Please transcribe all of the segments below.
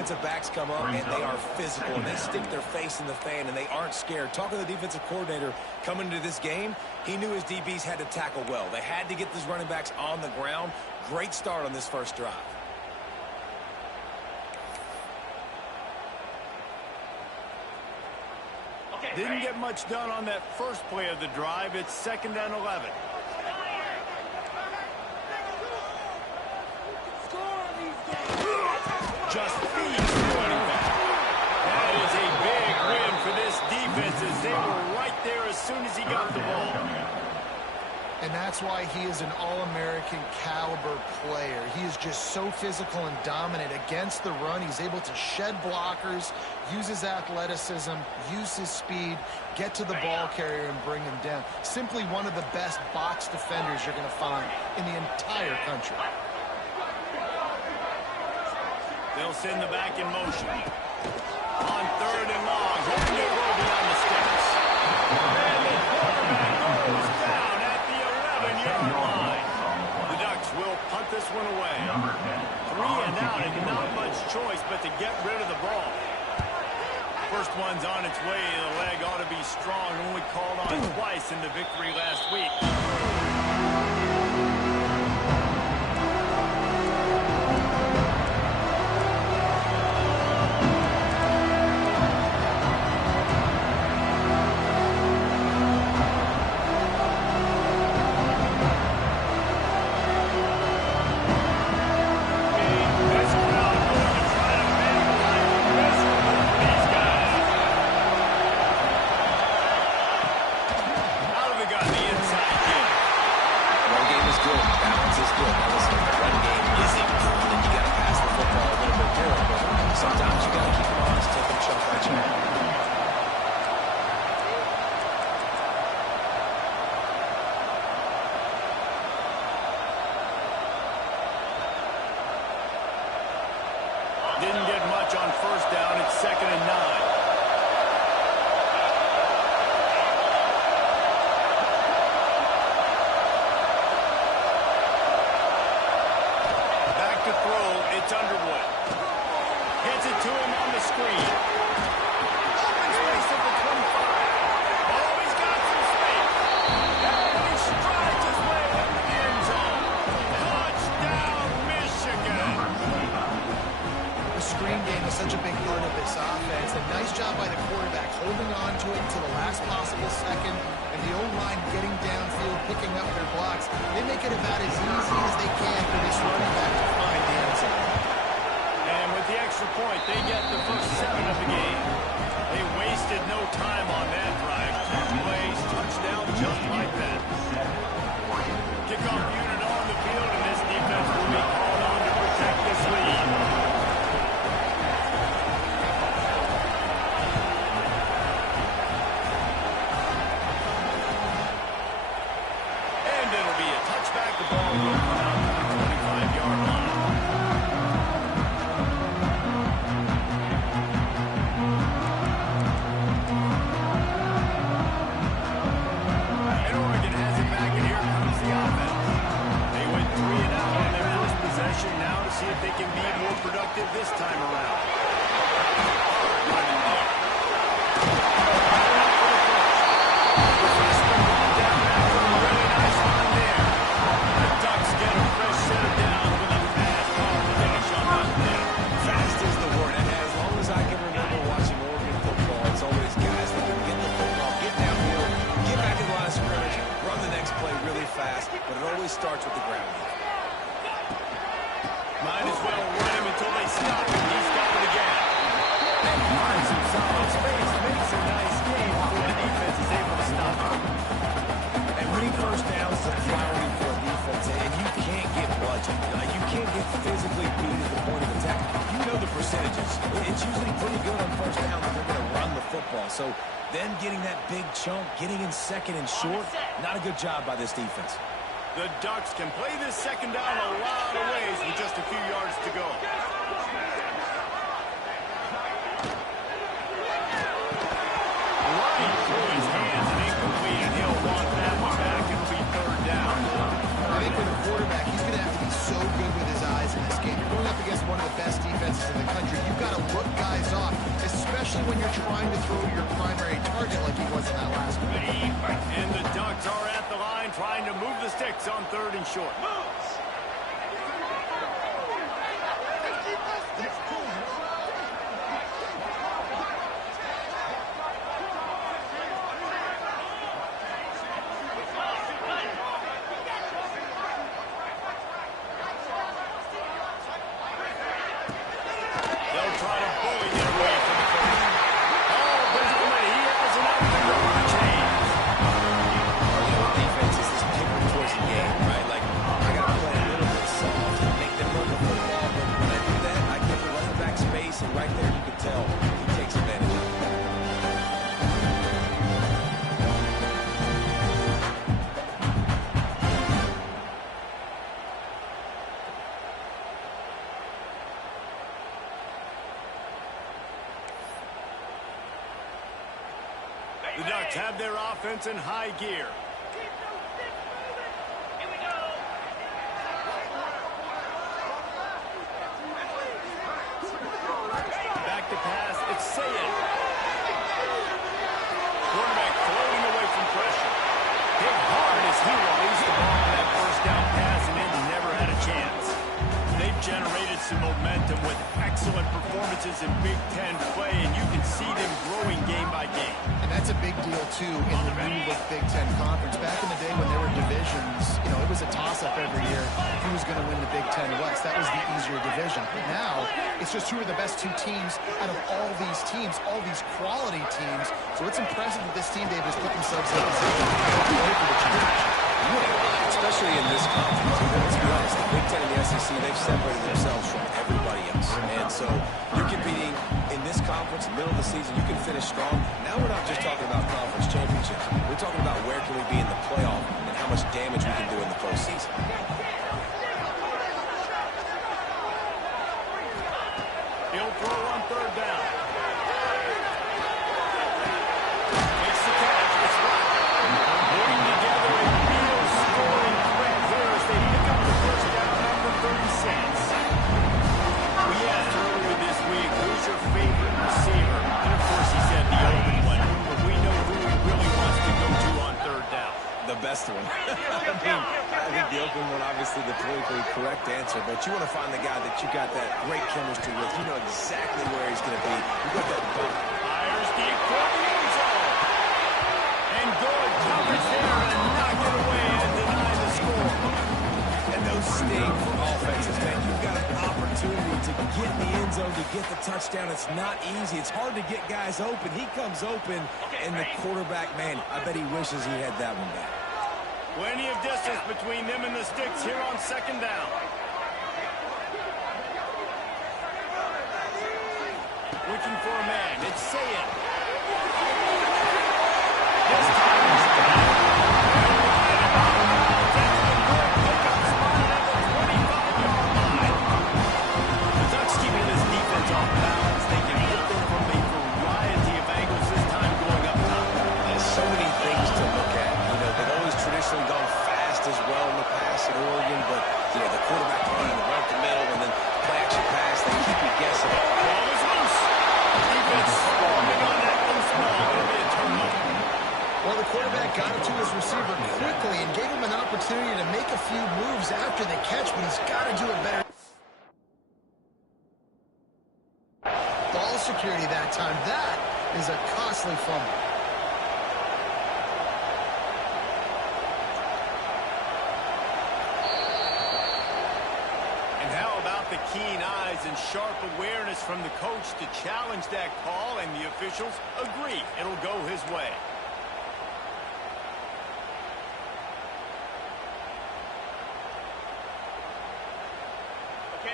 defensive backs come up, and they are physical, and they stick their face in the fan, and they aren't scared. Talking to the defensive coordinator coming into this game, he knew his DBs had to tackle well. They had to get these running backs on the ground. Great start on this first drive. Didn't get much done on that first play of the drive. It's 2nd and 11. Just feeds the running back. That is a big win for this defense as they were right there as soon as he got the ball. And that's why he is an All-American caliber player. He is just so physical and dominant against the run. He's able to shed blockers, use his athleticism, use his speed, get to the ball carrier and bring him down. Simply one of the best box defenders you're going to find in the entire country. They'll send the back in motion. On 3rd and long, hoping to go beyond the sticks. And the quarterback goes down at the 11-yard line. The Ducks will punt this one away. 3 and out, and not much choice but to get rid of the ball. First one's on its way. The leg ought to be strong. Only called on twice in the victory last week. Didn't get much on 1st down. It's 2nd and 9. Back to throw. It's Underwood. Gets it to him on the screen. Open space at the 25. Oh, he's got some space. And he strides his way into the end zone. Touchdown, Michigan. The screen game is such a big part of this offense. A nice job by the quarterback holding on to it until the last possible second, and the O-line getting downfield, picking up their blocks. They make it about as easy as they can for this running back to find the end zone. And with the extra point, they get the first 7 of the game. They wasted no time on that drive. 2 plays, touchdown, just like that. Kickoff unit on the field, and this defense will be called on to protect this lead. And it'll be a touchback. The ball will come out to the 25-yard line. And Oregon has it back, and here comes the offense. They went 3 and out on their first possession. Now to see if they can be more productive this time around. Running there. The freshman brought down after a really nice run there. The Ducks get a fresh set of downs with a fast, powerful finish on that play. Fast is the word, and as long as I can remember watching Oregon football, it's always guys that can get the football, get downhill, get back in the line of scrimmage, run the next play really fast, but it always starts with the ground game. Might as well run him until they stop him. He's got it again. And he finds himself in space. Makes a nice game before the defense is able to stop him. And winning first downs is a priority for a defense, and you can't get bludgeoned. You can't get physically beat at the point of attack. You know the percentages. It's usually pretty good on first down that they're going to run the football. So then getting that big chunk, getting in 2nd and short, not a good job by this defense. The Ducks can play this 2nd down a lot of ways with just a few yards to go. Right through his hands and incomplete, and he'll want that one back. It'll be 3rd down. I think for the quarterback, he's going to have to be so good with his eyes in this game. You're going up against one of the the best defenses in the country. You've got to look guys off, especially when you're trying to throw your primary target like he was in that last one. And the Ducks are at the line trying to move the sticks on 3rd and short. The Ducks have their offense in high gear. Back to pass, it's Sayed. Quarterback floating away from pressure. Hit hard as he released the ball on that first down pass and then never had a chance. They've generated some momentum with excellent performances in Big Ten play, and you can see them growing game by game. And that's a big deal, too, in the new look Big Ten Conference. Back in the day when there were divisions, you know, it was a toss-up every year. Who was going to win the Big Ten West? That was the easier division. But now, it's just who are the best two teams out of all these teams, all these quality teams. So it's impressive that this team, David, has put themselves in a position to play for the championship. Especially in this conference. Let's be honest, the Big Ten and the SEC, they've separated themselves from everybody else. And so you're competing in this conference, middle of the season, you can finish strong. Now we're not just talking about conference championships. We're talking about where can we be in the playoff and how much damage we can do in the postseason. He'll throw on 3rd down. Makes the catch. It's right. Putting together a real scoring threat here as they pick up the first down after 30 cents. We asked earlier this week, who's your favorite receiver? And of course he said the open one, but we know who he really wants to go to on 3rd down. The best one. I think the open one, obviously the politically correct answer, but you want to find the guy that you got that great chemistry with. You know exactly where he's going to be. You got that bump. Fires deep for the end zone. And good coverage there and knock it away and deny the score. And those sting for offenses, man. You've got an opportunity to get in the end zone, to get the touchdown. It's not easy. It's hard to get guys open. He comes open, and the quarterback, man, I bet he wishes he had that one back. Plenty of distance between them and the sticks here on 2nd down. Looking for a man. It's Sayed. This time he's got it. That's a good pickup spot at the 25-yard line. The Ducks keeping this defense off balance. They can hit them from a variety of angles this time going up top. There's so many things to look at. You know, they've always traditionally gone fast as well in the past at Oregon, but, you know, the quarterback running right the middle and then play action pass, they keep you guessing. Ball is loose. Defense swarming on that loose ball. It'll be a turnover. Well, the quarterback got it to his receiver quickly and gave him an opportunity to make a few moves after the catch, but he's got to do it better. Ball security that time. That is a costly fumble. And how about the keen eyes and sharp awareness from the coach to challenge that call, and the officials agree it'll go his way.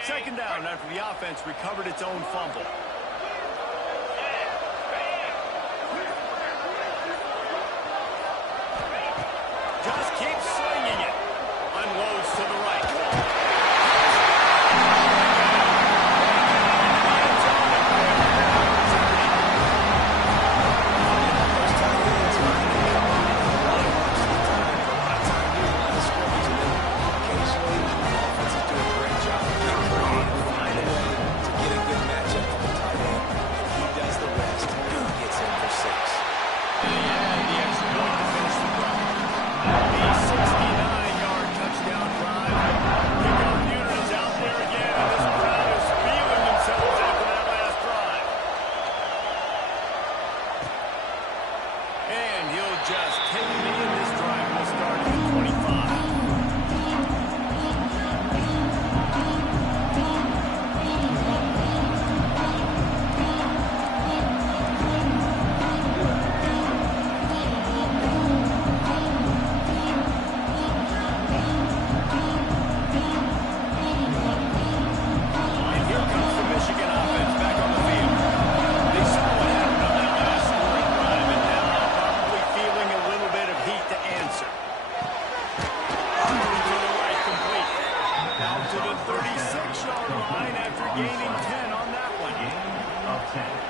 Second down after the offense recovered its own fumble. Just keeps slinging it. Unloads to the right.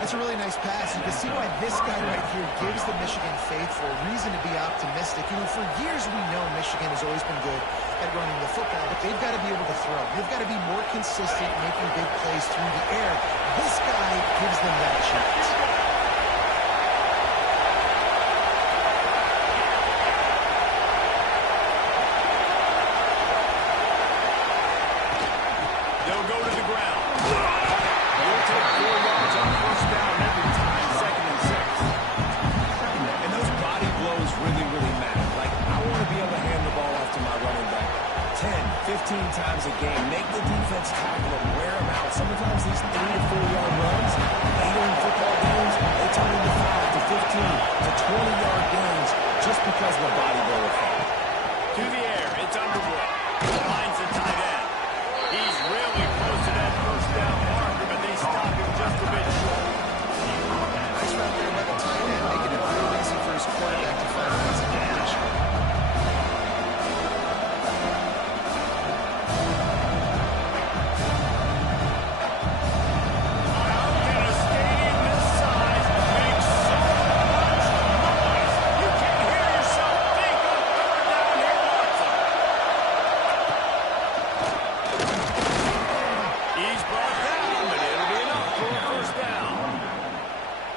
That's a really nice pass. You can see why this guy right here gives the Michigan faithful reason to be optimistic. You know, for years we know Michigan has always been good at running the football, but they've got to be able to throw. They've got to be more consistent making big plays through the air. This guy gives them that chance. They'll go to the ground. He'll take 4 yards on first down every time, 2nd and 6. And those body blows really, really matter. Like, I want to be able to hand the ball off to my running back 10, 15 times a game. Make the defense tackle them, wear them out. Sometimes these 3 to 4 yard runs, later in football games, they turn into 5 to 15 to 20 yard gains just because of the body blow effect. To the air, it's Underwood. Finds the tight end. He's really close to that first down marker, but they stop him just a bit short. Nice route there by the tight end, making it real easy for his quarterback to find ways to catch. In a stadium this size makes so much noise. You can't hear yourself think on third down here, Watson. He's brought down, but it'll be enough for a first down.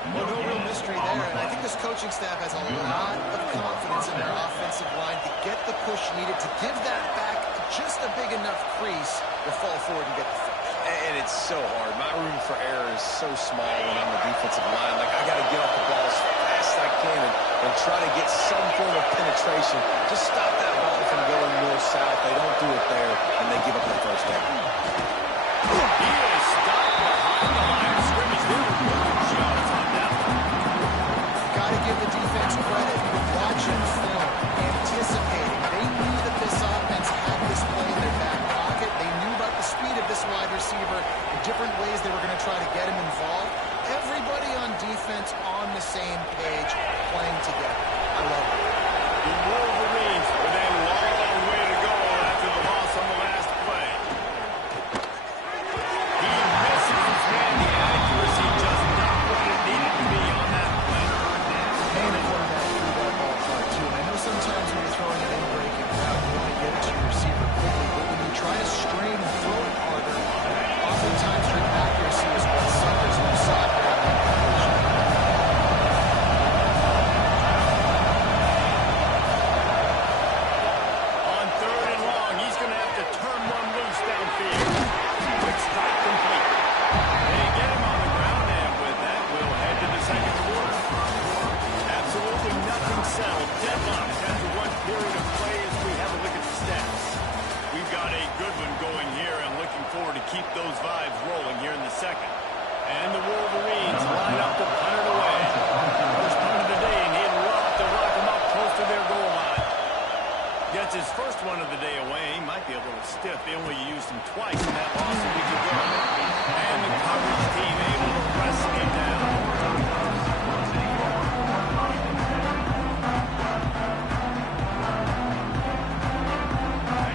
Well, no real mystery there, and I think this coaching staff has a lot of confidence in their offensive line to get the push needed to give that back just a big enough crease to fall forward and get the first. And it's so hard. My room for error is so small when I'm the defensive line. Like, I got to get off the ball as fast as I can and try to get some form of penetration. Just stop that ball from going north-south. They don't do it there, and they give up the first down. He is stopped behind the line of scrimmage. There were good shots on that one. Got to give the defense credit for watching film, anticipating. They knew that this offense had this play in their back pocket. They knew about the speed of this wide receiver and different ways they were going to try to get him involved. Everybody on defense on the same page, playing together. I love it. The Wolverines with a long way to go after the loss on the last play. He misses his man. The accuracy just not what it needed to be on that play. And a quarterback threw that ball hard, too. And I know sometimes when you're throwing an in-breaking route, you want to get it to your receiver quickly, but when you try to strain and throw it harder, oftentimes your accuracy is what suffers, and you saw it there on that occasion. On 3rd and long, he's going to have to turn one loose downfield. Quick strike complete. They get him on the ground, and with that, we'll head to the second quarter. Absolutely nothing settled. Deadlocked after one period of play as we have a look at the stats. We've got a good one going here, and looking forward to keep those vibes rolling here in the second. And the Wolverines line up to punt it away. First punt of the day, and he'd love to rock them up close to their goal line. Gets his first one of the day away. He might be a little stiff. They only used him twice in that loss a week ago. And the coverage team able to wrestle him down.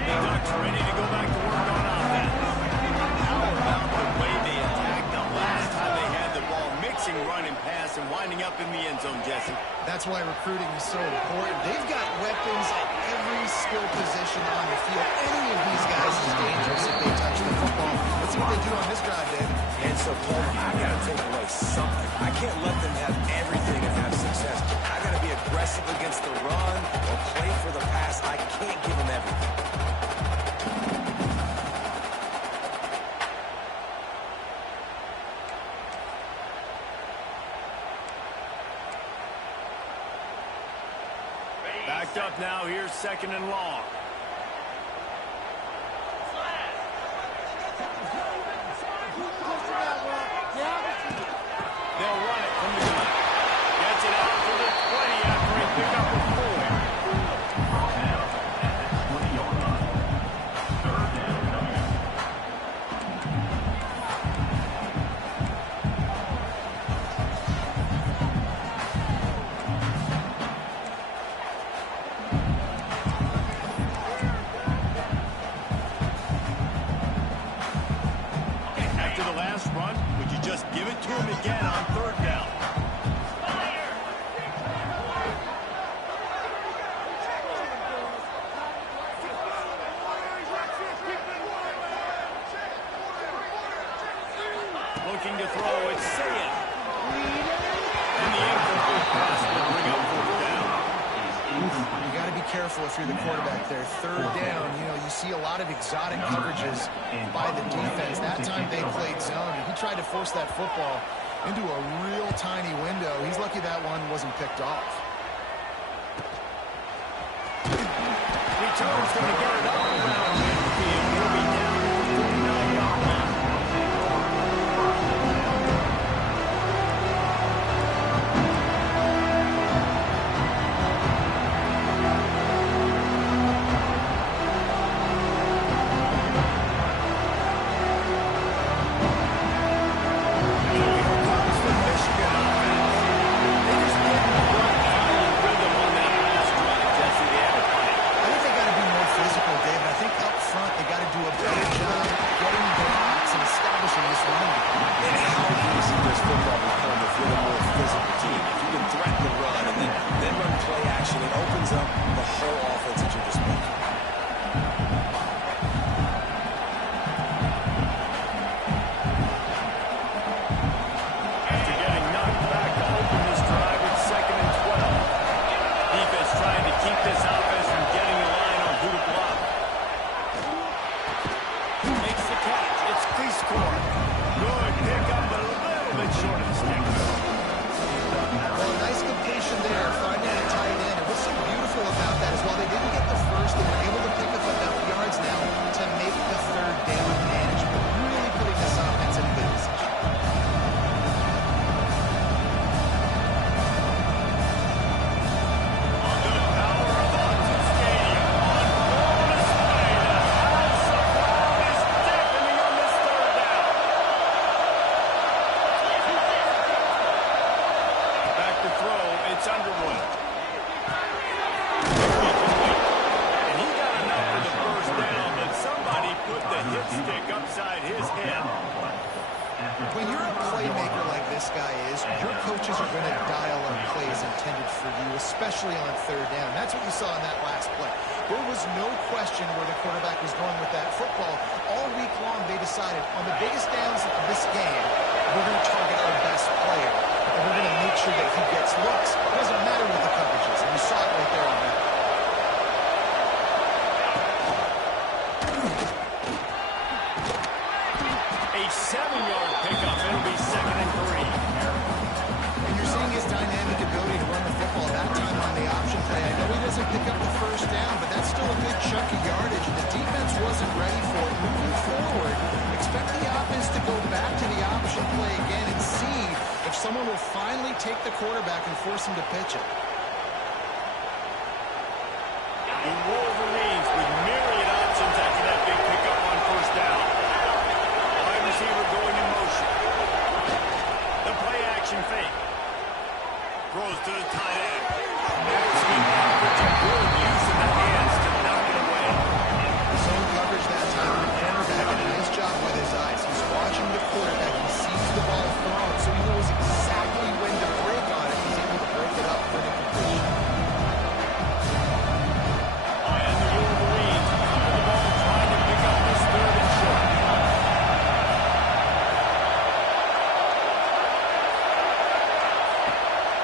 The Ducks ready to go back to work on offense. How about the way they attacked the last time they had the ball, mixing run and pass and winding up in the end zone, Jesse? That's why recruiting is so important. They've got weapons at every skill position on the field. Any of these guys is dangerous if they touch the football. Let's see what they do on this drive, David. And so, Paul, I got to take away something. I can't let them have everything and have success. I got to be aggressive against the run or play for the pass. I can't give them everything. Backed up now, here's 2nd and long. They'll run it from the gun. Gets it out to the 20 after he picked up a 4. there. Third down, you know, you see a lot of exotic coverages by the defense. That time they played zone, and he tried to force that football into a real tiny window. He's lucky that one wasn't picked off. Return's going to get it all around midfield. He'll be down at the 49-yard line. When you're a playmaker like this guy is, your coaches are going to dial up plays intended for you, especially on third down. That's what you saw in that last play. There was no question where the quarterback was going with that football. All week long, they decided on the biggest downs of this game, we're going to target our best player, and we're going to make sure that he gets looks. It doesn't matter what the coverage is, and you saw it right there on that. A 7-yard pickup. It'll be 2nd and 3. And you're seeing his dynamic ability to run the football that time on the option play. I know he doesn't pick up the first down, but that's still a good chunk of yardage, and the defense wasn't ready for it. Moving forward, expect the offense to go back to the option play again and see if someone will finally take the quarterback and force him to pitch it. The Wolverines with myriad options after that big pickup on first down. Wide receiver going in motion. The play action fake. Throws to the tight end. Excellent coverage and good use of the hands to knock it away. Zone coverage that time. The cornerback did a nice job with his eyes. He's watching the quarterback. He sees the ball thrown, so he knows exactly when to break on it. He's able to break it up for the completion. And the Wolverines under the ball trying to pick up this 3rd and short.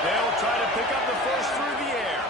They'll try to pick up the first through the air.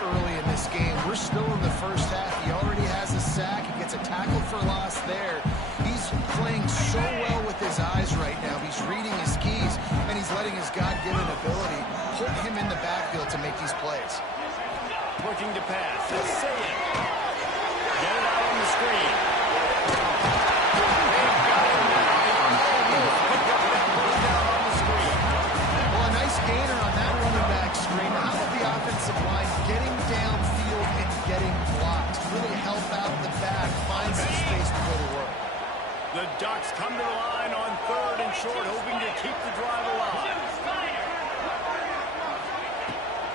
Early in this game. We're still in the first half. He already has a sack. He gets a tackle for loss there. He's playing so well with his eyes right now. He's reading his keys, and he's letting his God-given ability put him in the backfield to make these plays. Looking to pass. Let's say it. screen. They've got him now. He almost picked up that first down on the screen. Well, a nice gainer on that running back screen. How about the offensive line getting downfield and getting blocked? Really help out the back, find some space to go to work. The Ducks come to the line on 3rd and short, hoping to keep the drive alive.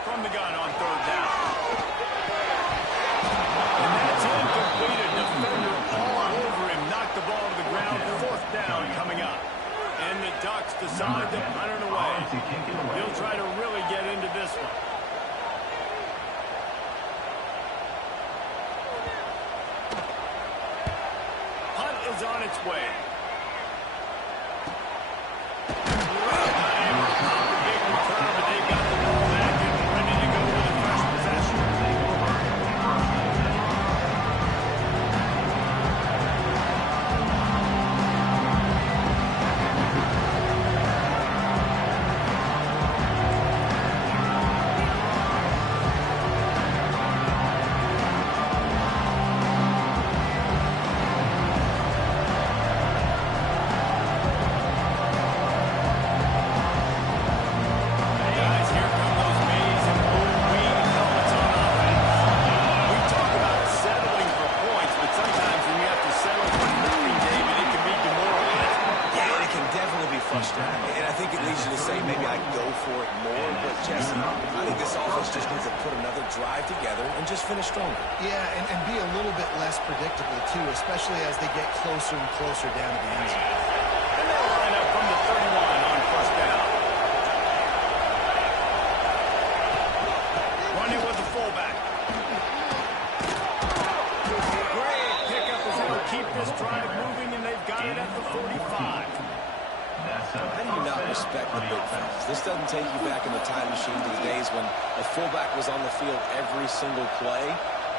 From the gun on 3rd down. And that's incomplete. A defender all over him. Knocked the ball to the ground. 4th down coming up. And the Ducks decide to punt it away. He'll try to really get into this one. Punt is on its way. And I think it leads you to say maybe I go for it more. But, Jesse, I think this offense just needs to put another drive together and just finish stronger. Yeah, and be a little bit less predictable, too, especially as they get closer and closer down to the end zone. And they'll line up from the 31 on 1st down. Running with the fullback. Great pickup as they'll keep this drive moving, and they've got it at the 45. How do you not respect the big fellas? This doesn't take you back in the time machine to the days when a fullback was on the field every single play.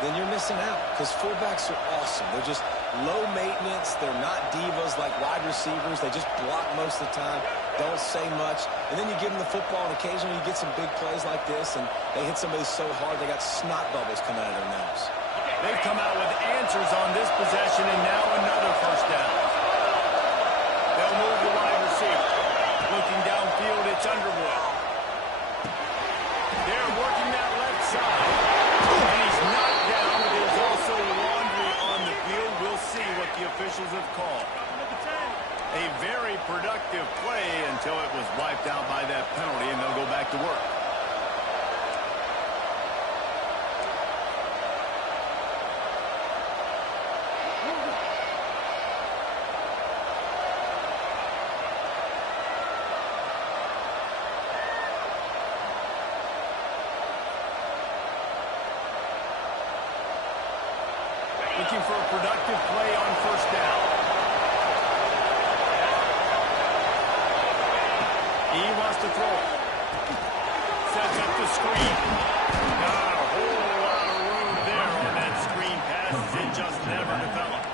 Then you're missing out because fullbacks are awesome. They're just low maintenance. They're not divas like wide receivers. They just block most of the time, don't say much. And then you give them the football, and occasionally you get some big plays like this, and they hit somebody so hard they got snot bubbles coming out of their nose. They've come out with answers on this possession, and now another 1st down. They'll move the wide receiver. Looking downfield, it's Underwood. They're working that left side. And he's knocked down. There's also laundry on the field. We'll see what the officials have called. A very productive play until it was wiped out by that penalty, and they'll go back to work. Looking for a productive play on 1st down. He wants to throw it. Sets up the screen. Not a whole lot of room there on that screen pass. It just never developed.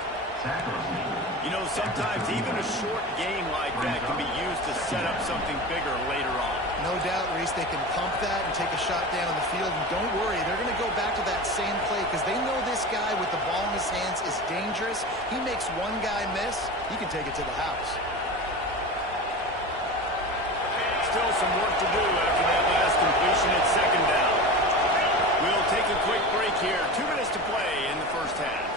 You know, sometimes even a short game like that can be used to set up something bigger later on. No doubt, Reese, they can pump that and take a shot down the field. And don't worry, they're going to go back to that same play because they know this guy with the ball in his hands is dangerous. He makes one guy miss, he can take it to the house. Still some work to do after that last completion at 2nd down. We'll take a quick break here. 2 minutes to play in the 1st half.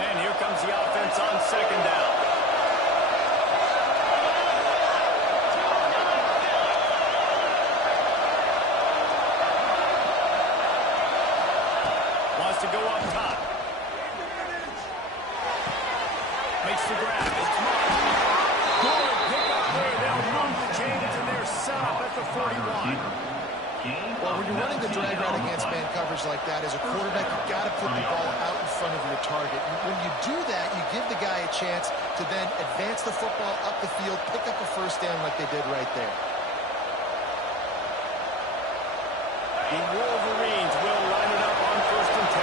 And here comes the offense on 2nd down. Wants to go up top. Makes the grab. It's Mark. Good pick up there. They'll move the chains, and they're set up at the 41. Well, when you're running the drag route against man coverage like that, as a quarterback, you've got to put the ball out in front of your target. When you do that, you give the guy a chance to then advance the football up the field, pick up a 1st down like they did right there. The Wolverines will line it up on 1st and 10.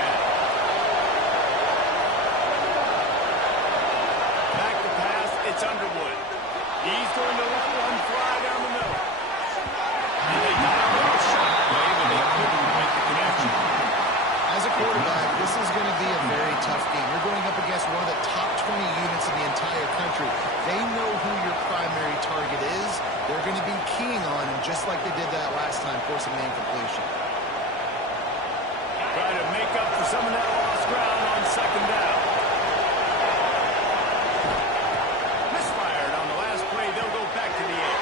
Back to pass, it's Underwood. He's going to let one fly down the middle. And they got a little shot play, but they couldn't make the connection. As a quarterback, this is going to be a very tough game. You're going up against one of the top 20 units in the entire country. They know who your primary target is. They're going to be keying on him, just like they did that last time, forcing the incompletion. Trying to make up for some of that lost ground on 2nd down. Misfired on the last play. They'll go back to the air.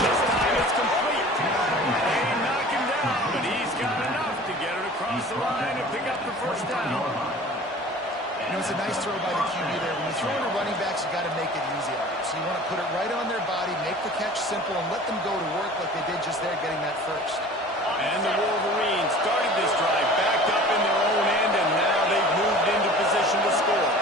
This time it's complete. They knock him down, but he's got enough to get it across the line and pick up the 1st down. You know, it's a nice throw by the QB there. When you throw into running backs, you got to make it easy on them. So you want to put it right on their body, make the catch simple, and let them go to work like they did just there, getting that first. And the Wolverines started this drive backed up in their own end, and now they've moved into position to score.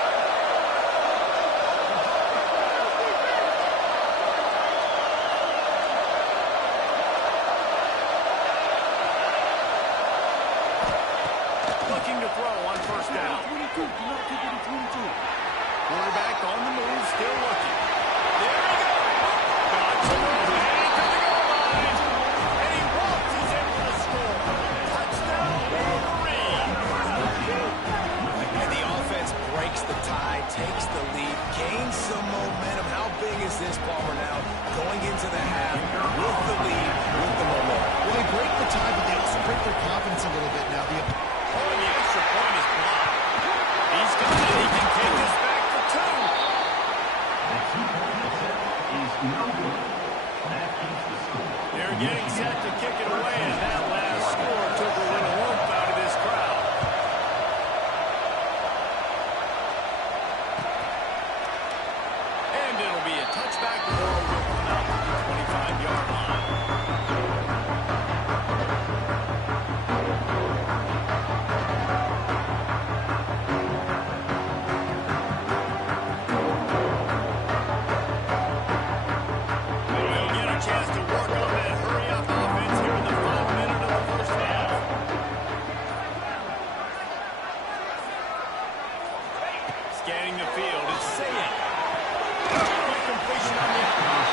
Looking to throw on 1st down. Quarterback on the move, still looking. There he goes. Got to move. Heading to the goal line. And he waltzes in for the score. Touchdown, Wolverine. And the offense breaks the tie, takes the lead, gains some momentum. How big is this, Palmer, now? Going into the half with the lead, with the momentum. Well, they break the tie, but they also break their confidence a little bit now. The extra point is blocked. He's got it. He can take this back for 2. They're getting set to kick it away, and that last score took a little oomph out of this crowd. And it'll be a touchback. The ball will come out to the 25-yard line. Scanning the field, it's Saying. Quick completion on the outbound.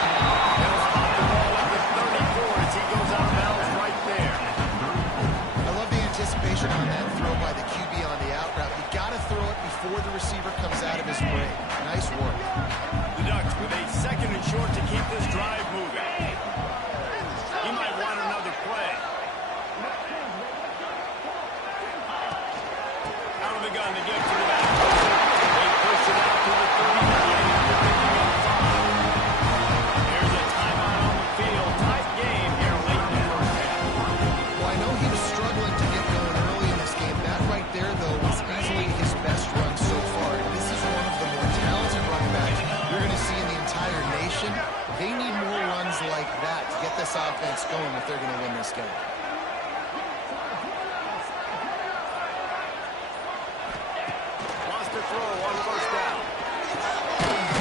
They'll spot the ball at the 34 as he goes out of bounds right there. I love the anticipation on that throw by the QB on the out route. You got to throw it before the receiver comes out of his way. Nice work. The Ducks with a 2nd and short to keep this drive moving. He might want another play. Out of the gun to give to the back. Push it out to the 30. There's a timeout on the field. Tight game here late in the 1st half. Well, I know he was struggling to get going early in this game. That right there, though, was easily his best run so far. This is one of the more talented running backs you're going to see in the entire nation. They need more runs like that to get this offense going if they're going to win this game. Lost the throw on 1st down.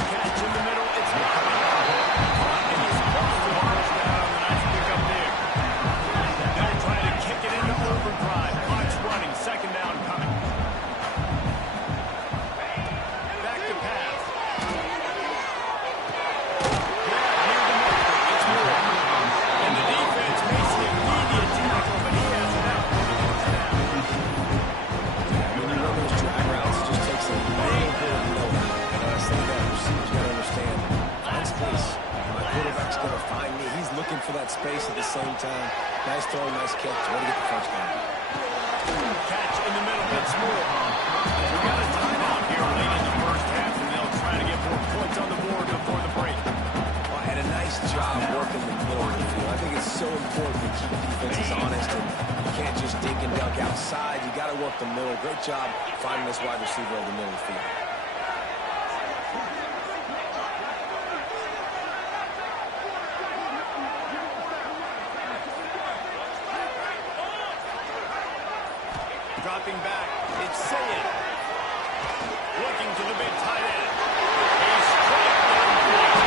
Catch in the middle. It's caught, and he's close to a 1st down. A nice pickup there. They'll try to kick it into overdrive. Clock's running. 2nd down coming. Back to pass. Near the middle. It's Moore. And the defense makes the immediate tackle, but he has it out for the 1st down. When you run those drag routes, it just takes a little bit of know-how. And that's the thing that receivers got to understand. Find space. My quarterback's going to find me. He's looking for that space at the same time. Nice throw, nice catch. Way to get the 1st down. Catch in the middle. It's Moore. We got a timeout here late in the 1st half, and they'll try to get more points on the board before the break. Well, and a nice job working the middle of the field. I think it's so important to keep defenses honest, and you can't just dink and dunk outside. You got to work the middle. Great job finding this wide receiver over the middle of the field. Dropping back, it's Saying. Looking to the big tight end. He's straight downfield.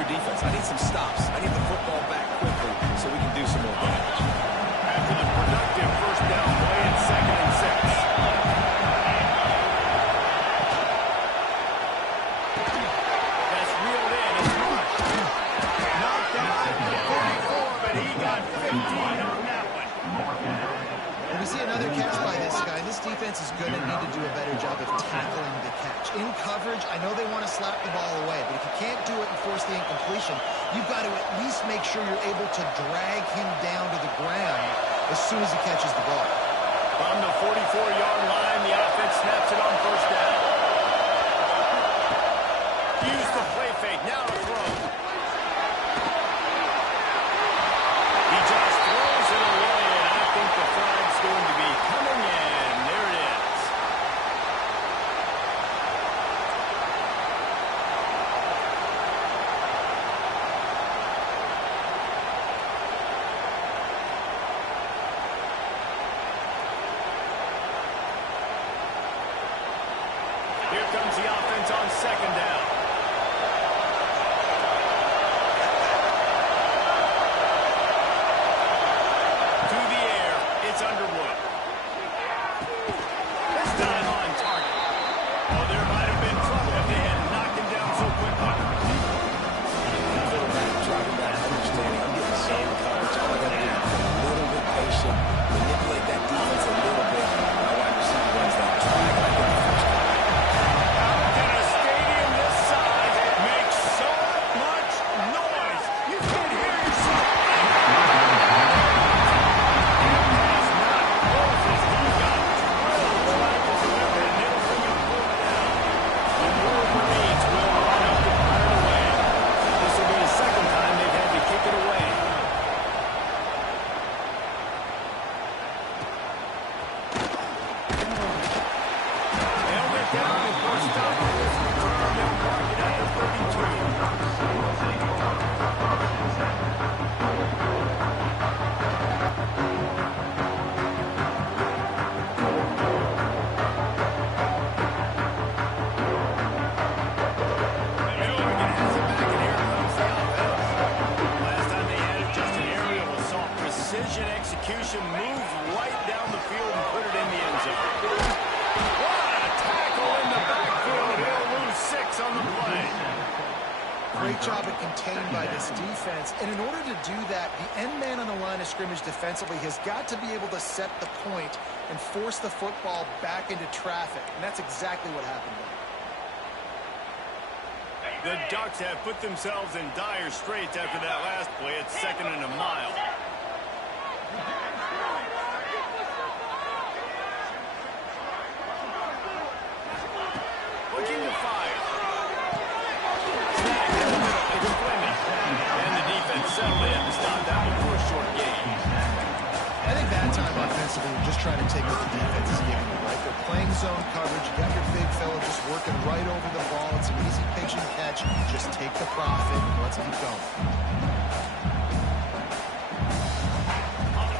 your defense. I need some stops. I need the football back quickly so we can do some more damage. After the productive first down play, it's 2nd and 6. That's reeled in. It's rushed. Knocked down at the 44, but he got 15 on that one. When we see another catch by this guy, this defense is going to need to do a better job of tackling the catch. In coverage, I know they want to slap the ball away, but if you can't do it and force the incompletion, you've got to at least make sure you're able to drag him down to the ground as soon as he catches the ball. From the 44-yard line, the offense snaps it on first down. Use the play fake. Now to throw. He just throws it away, and I think the flag's going to be coming in. There it is. Here comes the offense on 2nd down. To the air, it's Underwood. This time on target. Oh, there might have been trouble if they had knocked him down so quickly. Quarterback driving that understanding. I'm getting zone coverage. All I got to do is be a little bit patient, manipulate that defense a little bit. My wide receiver runs that drag, and I get the first down. How can a stadium this size make so much noise? You can't hear yourself. He's not close as he got drilled right to the limit, and they'll bring him 4th down. The Wolverines will line up to fire it away. This will be the 2nd time they've had to kick it away. They'll get down and first down on this return. They'll mark it at the 32. Milligan has it back, and here comes the offense. Last time they had it, just an aerial assault. Precision execution, moves right down the field and put it in the end zone. What a tackle in the backfield. He'll lose 6 on the play. Great job at contained by this defense. And in order to do that, the end man on the line of scrimmage defensively has got to be able to set the point and force the football back into traffic. And that's exactly what happened there. The Ducks have put themselves in dire straits after that last play. It's 2nd and a mile. Looking to fire. Snagged in the middle. It's Fleming. And the defense settled in to stop that one for a short gain. I think that time offensively, we're just trying to take what the defense is giving you, right? They're playing zone coverage. You got your big fella just working right over the ball. It's an easy pitch and catch. Just take the profit and let's keep going.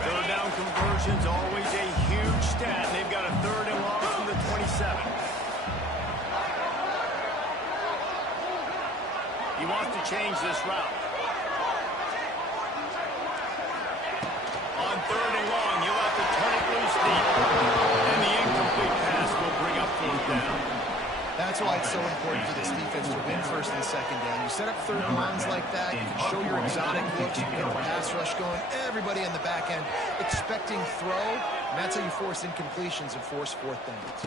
Third down conversion's always a huge stat. They've got a 3rd and long from the 27. He wants to change this route. On 3rd and long, you'll have to turn it loose deep. And the incomplete pass will bring up 4th down. That's why it's so important for this defense to win 1st and 2nd down. You set up 3rd and longs like that, you can show your exotic looks, you can get the pass rush going, everybody in the back end expecting throw, and that's how you force incompletions and force 4th downs.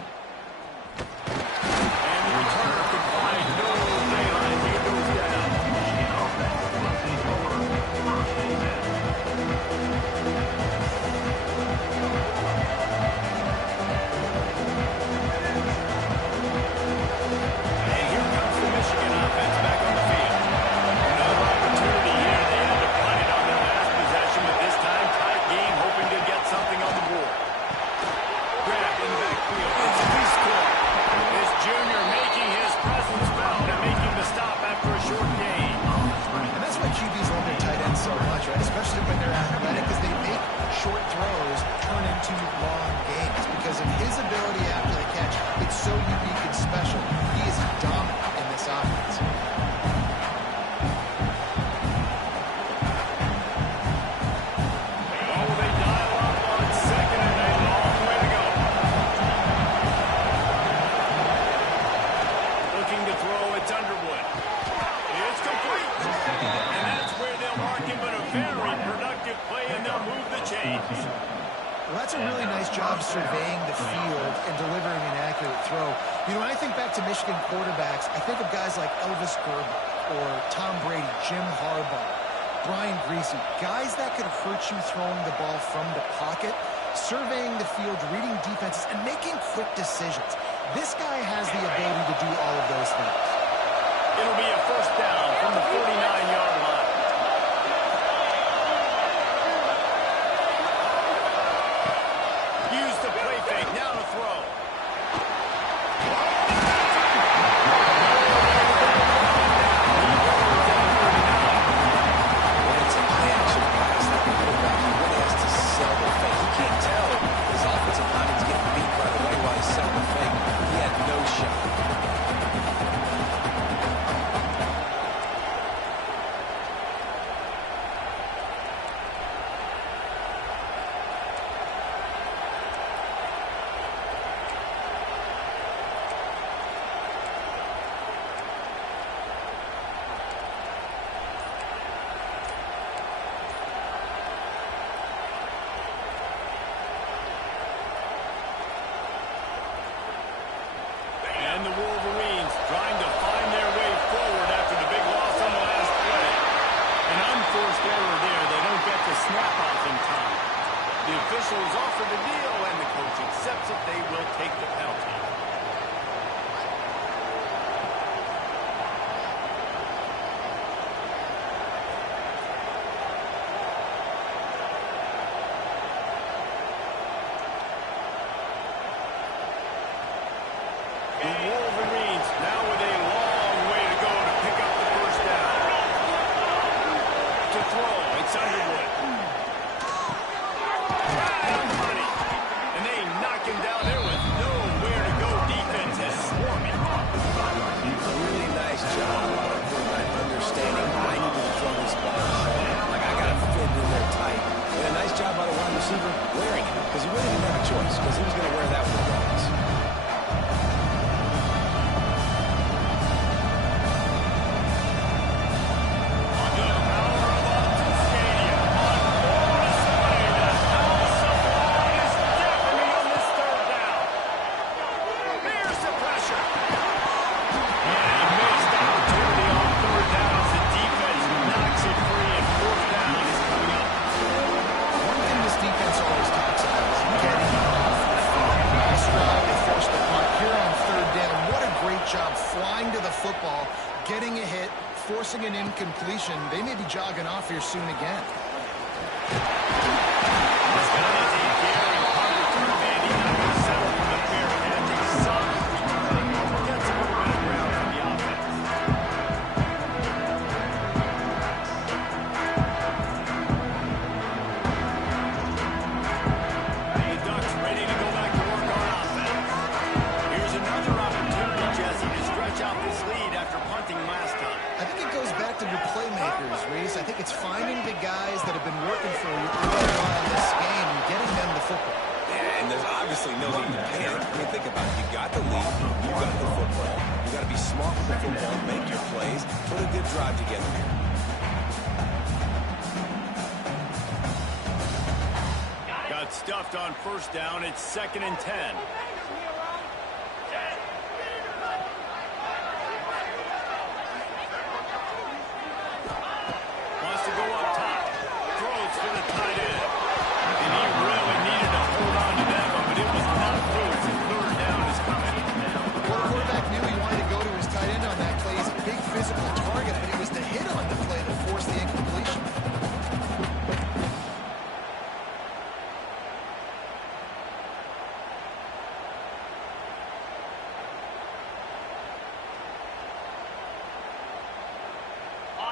And the returner could find no daylight. He goes down. And here comes the Michigan offense back on the field. Another opportunity here. They had to punt it on their last possession, but this time tight game, hoping to get something on the board. Grabbed in the backfield. It's remains. Well, that's a really nice job surveying the field and delivering an accurate throw. You know, when I think back to Michigan quarterbacks, I think of guys like Elvis Gerber or Tom Brady, Jim Harbaugh, Brian Griese, guys that could hurt you throwing the ball from the pocket, surveying the field, reading defenses, and making quick decisions. This guy has the ability to do all of those things. It'll be a first down from the 49-yard line. Use the play fake. Now to throw. And the Wolverines trying to find their way forward after the big loss on the last play. An unforced error there. They don't get the snap off in time. The officials offer the deal, and the coach accepts it. They will take the penalty. The Wolverines now with a long way to go to pick up the first down. To throw, it's Underwood. Money. And they knock him down. There was nowhere to go. Defense is swarming. Really nice job by the quarterback understanding I need to throw this ball. Like, I got to fit in there tight. And a nice job by the wide receiver wearing it, because he really didn't have a choice, because he was going to wear that one regardless. Flying to the football, getting a hit, forcing an incompletion. They may be jogging off here soon again. I think it's finding the guys that have been working for you early on in this game and getting them the football. Yeah, and there's obviously no need to panic. I mean, think about it. You got the lead. You got the football. You got to be smart with the football, make your plays, put a good drive together here. Got stuffed on first down. It's 2nd and 10.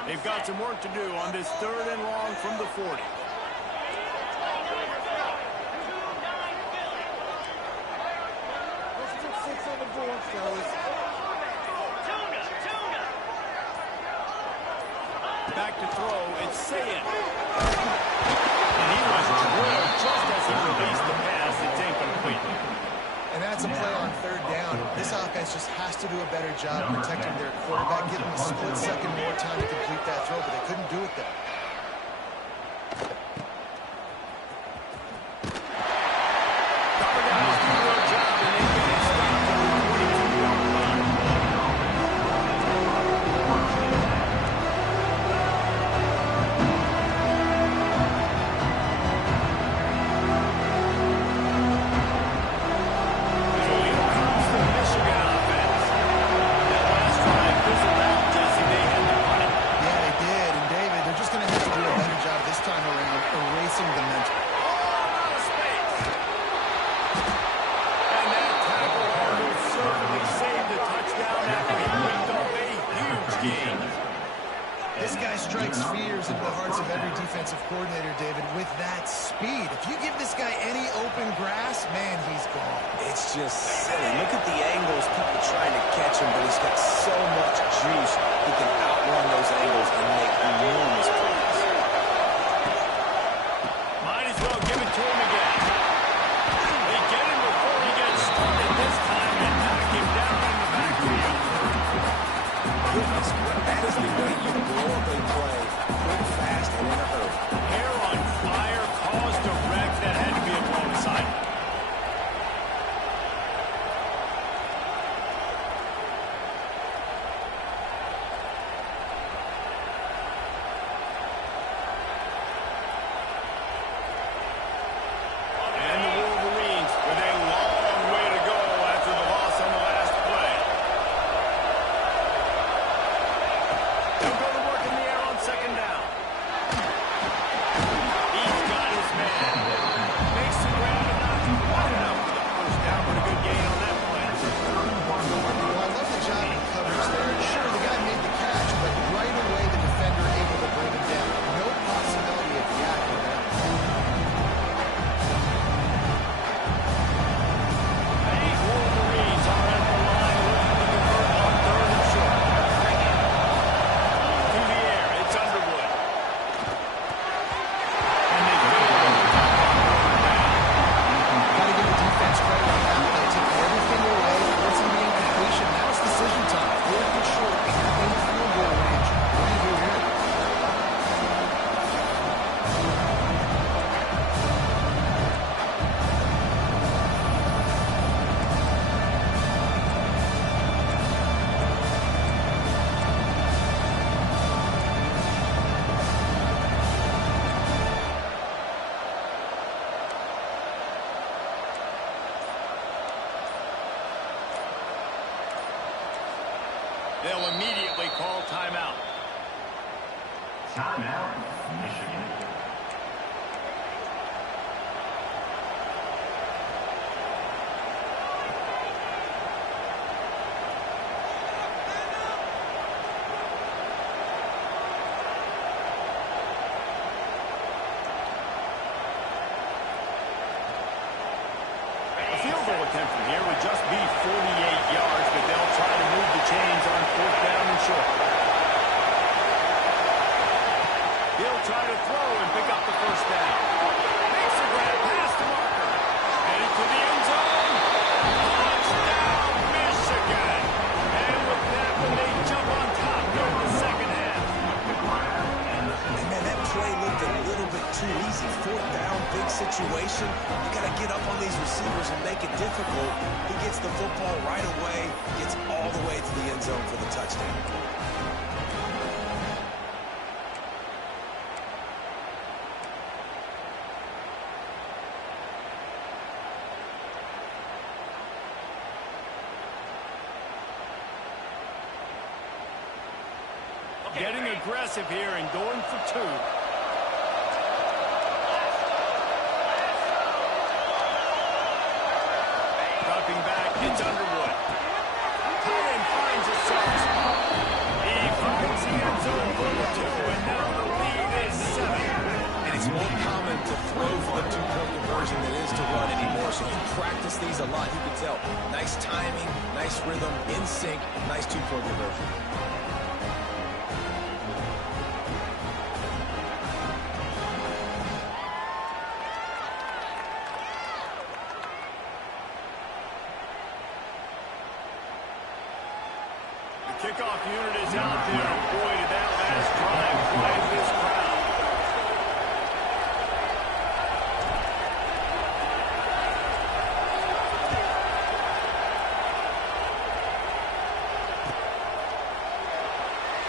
They've got some work to do on this 3rd and long from the 40. Back to throw, it's Sayin. And he was drilled just as he released the pass. It's incomplete. And that's a play on 3rd down. This offense just has to do a better job protecting their quarterback, getting a split second more time to complete that throw, but they couldn't do it there. This guy strikes fears into the hearts of every defensive coordinator, David, with that speed. If you give this guy any open grass, man, he's gone. It's just silly. Look at the angles, people trying to catch him, but he's got so much juice. He can outrun those angles and make enormous plays. Might as well give it to him again. They get him before he gets started this time and knock him down in the backfield. Goodness, that is the way you blow up a play quick, fast, and in a hurry. Hair on fire caused a wreck that had to be a blown aside. And the Wolverines with a long way to go after the loss on the last play. They'll go to work in the air on second down. He's got his man. Makes the grab and knocks him wide out for the first down, but a good gain on that play. Well, I love the job he covers there. Sure, the guy made the catch, but right away the defender able to bring him down. No possibility of yakking that. The Wolverines are at the line looking to convert on third and short. Through the air, it's Underwood. And they go to the top of the down. Got to give the defense credit on that play. Taking everything away, forcing the incompletion. Now it's decision time. Fourth and short, in field goal range. What do you do here? They'll immediately call timeout. Timeout, Michigan. A field goal attempt from here would just be 48 yards, but they'll try to move the chains on fourth down and short. He'll try to throw and pick up the first down. Makes the grab pass to Marker. Headed to the end zone. Touchdown, Michigan. And with that, when they jump on top during the second half. And man, that play looked a little bit too easy. Fourth down, big situation. You got to get up on these receivers and make it difficult. He gets the football right away, gets all the way to the end zone for the touchdown. Getting aggressive here and going for two. Dropping back, it's Underwood. Tight end finds a soft spot. He finds the end zone for the two, and now the lead is 7. And it's more common to throw for the two-point conversion than it is to run anymore. So you practice these a lot. You can tell. Nice timing, nice rhythm, in sync, nice two-point conversion. The kickoff unit is out there. Boy, did that last drive drive this crowd.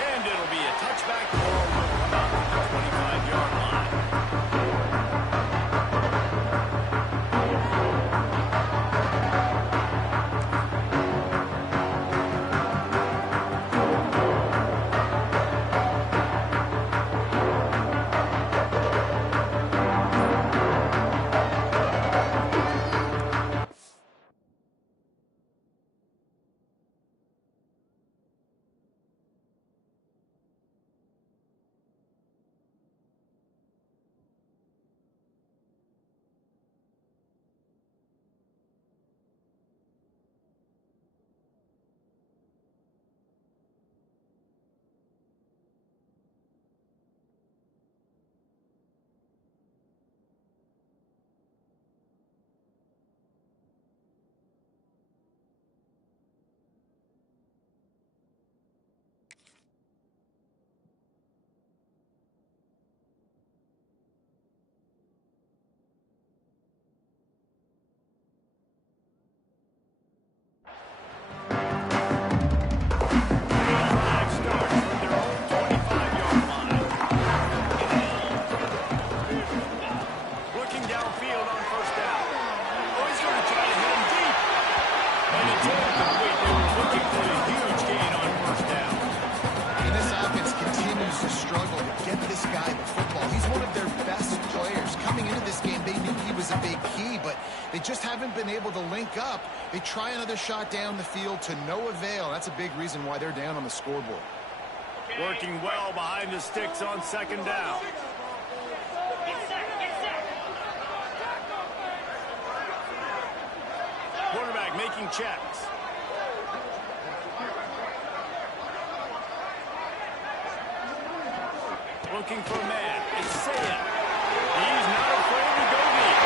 And it'll be a touchback for a run about the 25-yard line. just haven't been able to link up. They try another shot down the field to no avail. That's a big reason why they're down on the scoreboard. Working well behind the sticks on second down. Quarterback making checks. Looking for a man. It's Saya. He's not afraid to go deep.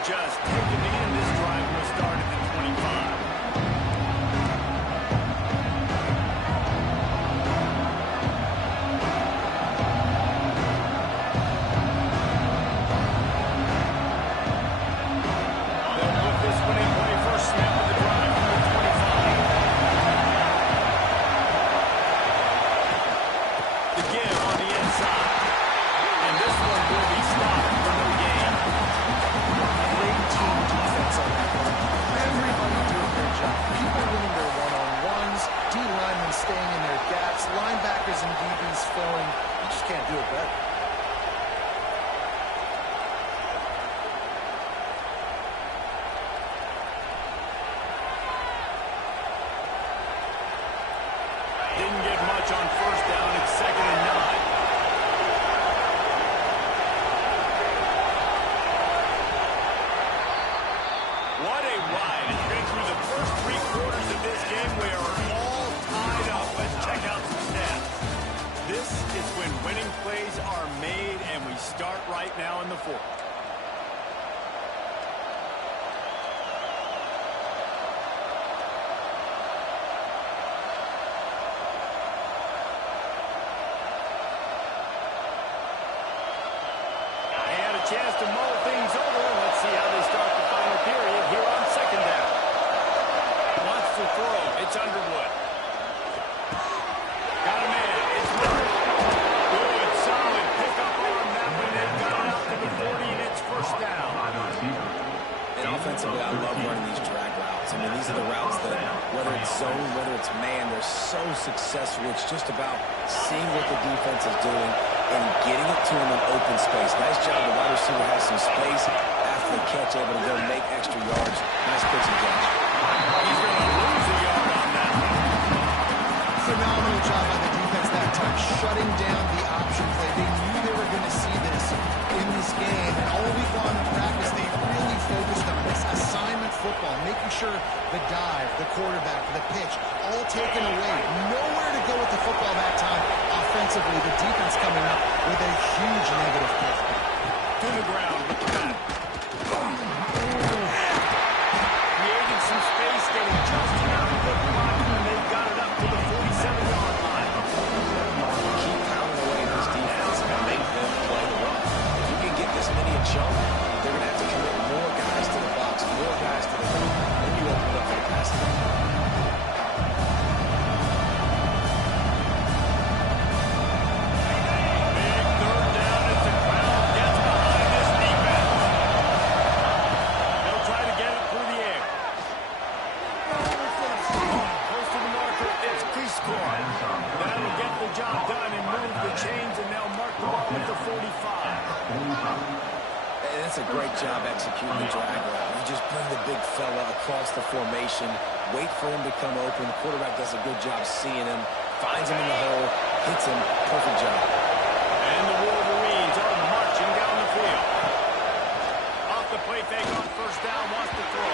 Just take a knee, and this drive will start at the 25. They'll put this one in play for a snap of the drive from the 25. The give on the inside. And this one will be stopped for no gain. Great team defense on that one. Everybody doing their job. People winning their one-on-ones, D-linemen staying in their gaps, linebackers and DBs filling. You just can't do it better. Didn't get much on first down. It's 2nd and 9. What a ride. It's been through the first 3 quarters of this game. We are all tied up. Let's check out some stats. This is when winning plays are made, and we start right now in the 4th. And a chance to mull things over. Let's see how they start the final period here on 2nd down. Wants to throw. It's Underwood. Got a man. It's Murray. Good, solid pickup on that one. They've got it out to the 40, and it's first down. And offensively, I love running these drag routes. I mean, these are the routes that, whether it's zone, whether it's man, they're so successful. It's just about seeing what the defense is doing and getting it to him in open space. Nice job. The wide receiver has some space after the catch, able to go make extra yards. Nice pitch and catch. He's going to lose a yard on that one. Phenomenal job by the defense that time, shutting down the option play. They knew they were going to see this in this game, and all week long in practice, they really focused on this assignment football, making sure the dive, the quarterback, the pitch, all taken away. Nowhere to go with the football that time. Offensively, the defense coming up with a huge negative play. To the ground with the bat. Creating some space, getting just enough of the block, and they've got it up to the 47-yard line. Keep pounding away at this defense and make them play the run. If you can get this many a chunk, they're going to have to commit more guys to the box, more guys to the field, then you open it up for the passing game. Big 3rd down as the crowd gets behind this defense. They'll try to get it through the air. Close to the marker, it's Prescore. That'll get the job done and move the chains, and they'll mark the ball at the 45. And it's a great job executing the drag route. You just bring the big fella across the formation, wait for him to come open. The quarterback does a good job seeing him, finds him in the hole, hits him. Perfect job. And the Wolverines are marching down the field. Off the play fake on first down, wants to throw.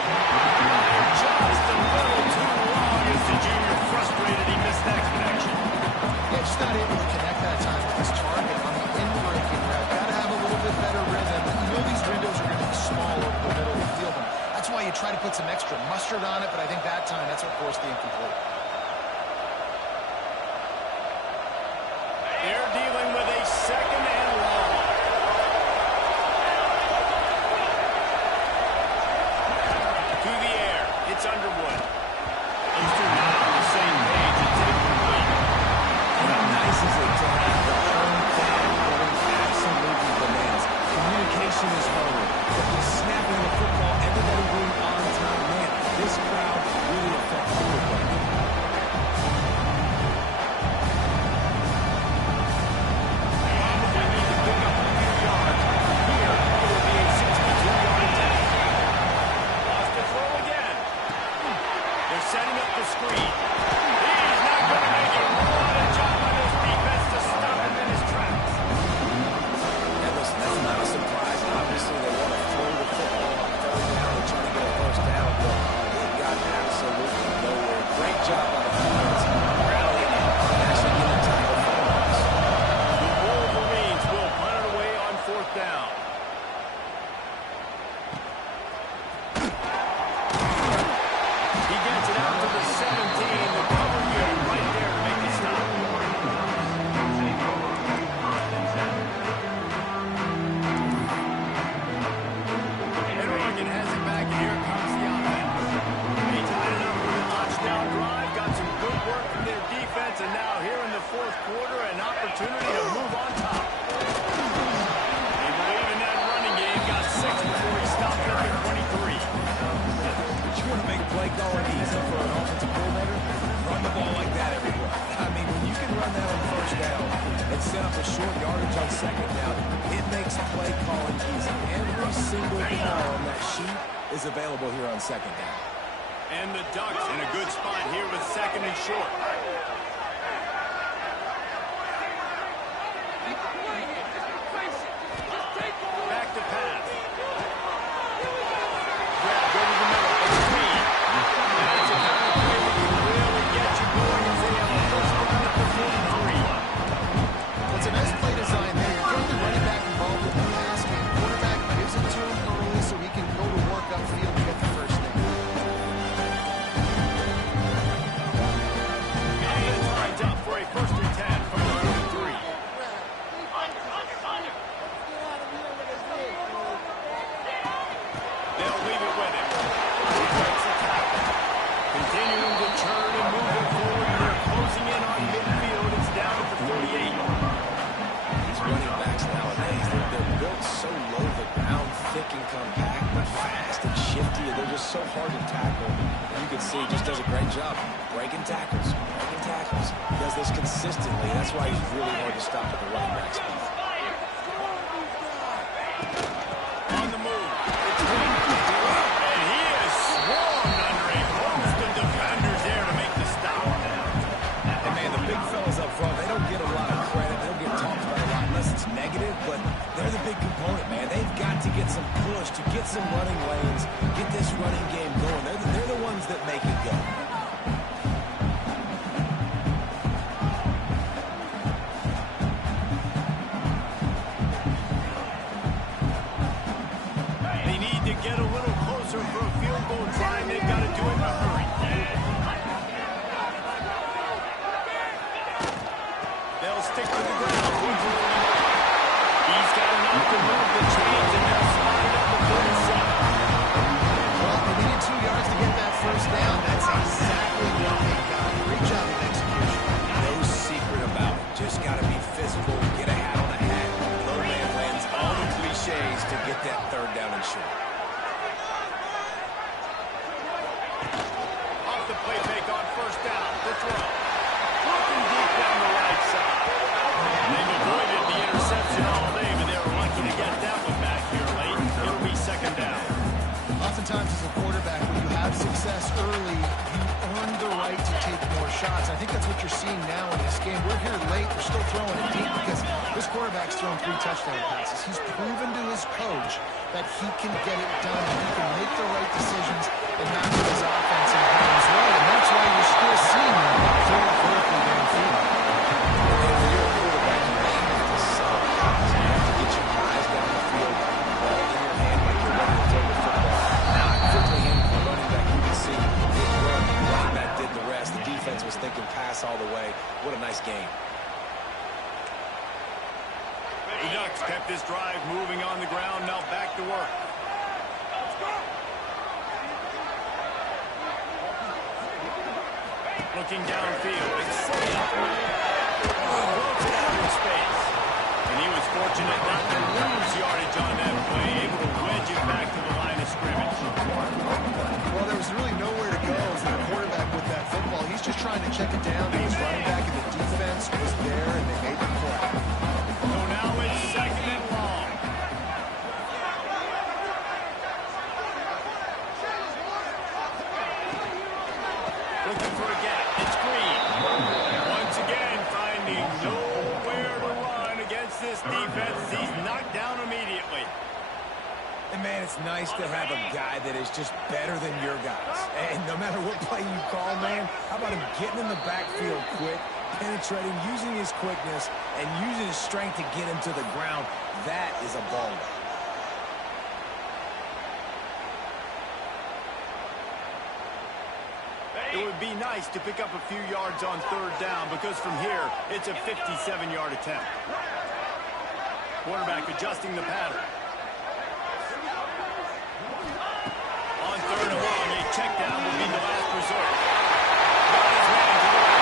Just a little too long as the junior frustrated. He missed that connection. Yeah, just not able to connect that time with his target on the in-breaking route. Got to have a little bit bit better rhythm. You know these windows are going to be small over the middle of the field. And that's why you try to put some extra mustard on it, but I think that time that's what forced the incomplete. They're dealing with a second and long. To the air. It's Underwood. Those two now on the same page. It's incomplete. How nice is it to have the home crowd going absolutely bananas? Communication is harder. But the snapping the football, everybody being on time, man, this crowd really affects the football. Setting up the screen. He's not going to make it. What a job by this defense to stop him in his tracks. And listen, that's not a surprise. Obviously, they want to throw the football on third down and try to get a first down, but they got absolutely nowhere. Great job by the defense. Rallying and actually getting tackle for the loss. The Wolverines will punt it away on fourth down. Gets it out to the 17. The cover unit right there to make the stop. And Oregon has it back, and here comes the offense. They tied it up with a touchdown drive, got some good work from their defense, and now here in the fourth quarter, an opportunity to move on top. They believe in that running game, got 6 before he stopped up at 23. You want to make play calling easy for an offensive coordinator? Run the ball like that everywhere. I mean, when you can run that on first down and set up a short yardage on second down, it makes play calling easy. Every single call on that sheet is available here on second down. And the Ducks in a good spot here with second and short. Back to pass. Grab over the middle. It's Reed. That's a kind of play that can really get you going as they have a first down at the 43. It's a nice play design there. You're getting the running back involved with the pass game. Quarterback gives it to him early so he can go to work upfield and get the first down. Offense lines up for a first and 10 from the 43. They'll leave it with him. He breaks the tackle. Continuing to turn and move it forward. They're closing in on midfield. It's down at the 38. These running backs nowadays, they're built so low to the ground, thick and compact, but fast and shifty, and they're just so hard to tackle. And you can see he just does a great job breaking tackles, breaking tackles. He does this consistently. That's why he's really hard to stop at the running back spot. On the move. It's Reed. And he is swarmed under a host of defenders there to make the stop. And man, the big fellas up front, they don't get a lot of credit. They don't get talked about a lot unless it's negative, but they're the big component, man. They've got to get some push, to get some running lanes, get this running game going. They're the ones that make it go. They need to get a little closer for a field goal try, and they've got to do it in a hurry. They'll stick to the ground. He's got enough to move the chains, and they'll slide it up to 47. Well, they needed 2 yards to get that first down. That's exactly what they got. Great job of execution. No secret about it. Just got to be physical, get a hat on a hat, low man lands, all the cliches to get that third down and short. Off the play fake on first down. The throw. Looking deep down the right side. They've avoided the interception all day, but they were lucky to get that one back here late. It'll be second down. Oftentimes as a quarterback, when you have success early, you earn the right to take more shots. I think that's what you're seeing now in this game. We're here late. We're still throwing it deep because this quarterback's thrown 3 touchdown passes. He's proven to his coach that he can get it done. He can make the right decisions and not put his offense in harm's way. And that's why you're still seeing him throw it vertically downfield. And when you're a quarterback, you have to solve the opposite. You have to get your guys down the Kept this drive moving on the ground. Now back to work. Looking downfield. It's safe. Floats it out in space. And he was fortunate not to lose yardage on that play. Able to wedge it back to the line of scrimmage. Well, there was really nowhere to go for the quarterback with that football. He's just trying to check it down to his running back, and the defense was there, and they made the play. So now it's second and long. Looking for a gap. It's Green. Once again, finding nowhere to run against this defense. He's knocked down immediately. And, man, it's nice to have a guy that is just better than your guys. And no matter what play you call, man, how about him getting in the backfield quick, penetrating, using his quickness, and using his strength to get him to the ground? That is a baller. It would be nice to pick up a few yards on third down because from here, it's a 57-yard attempt. Quarterback adjusting the pattern. On third and long, a check down will be the last resort. Got his man to the right.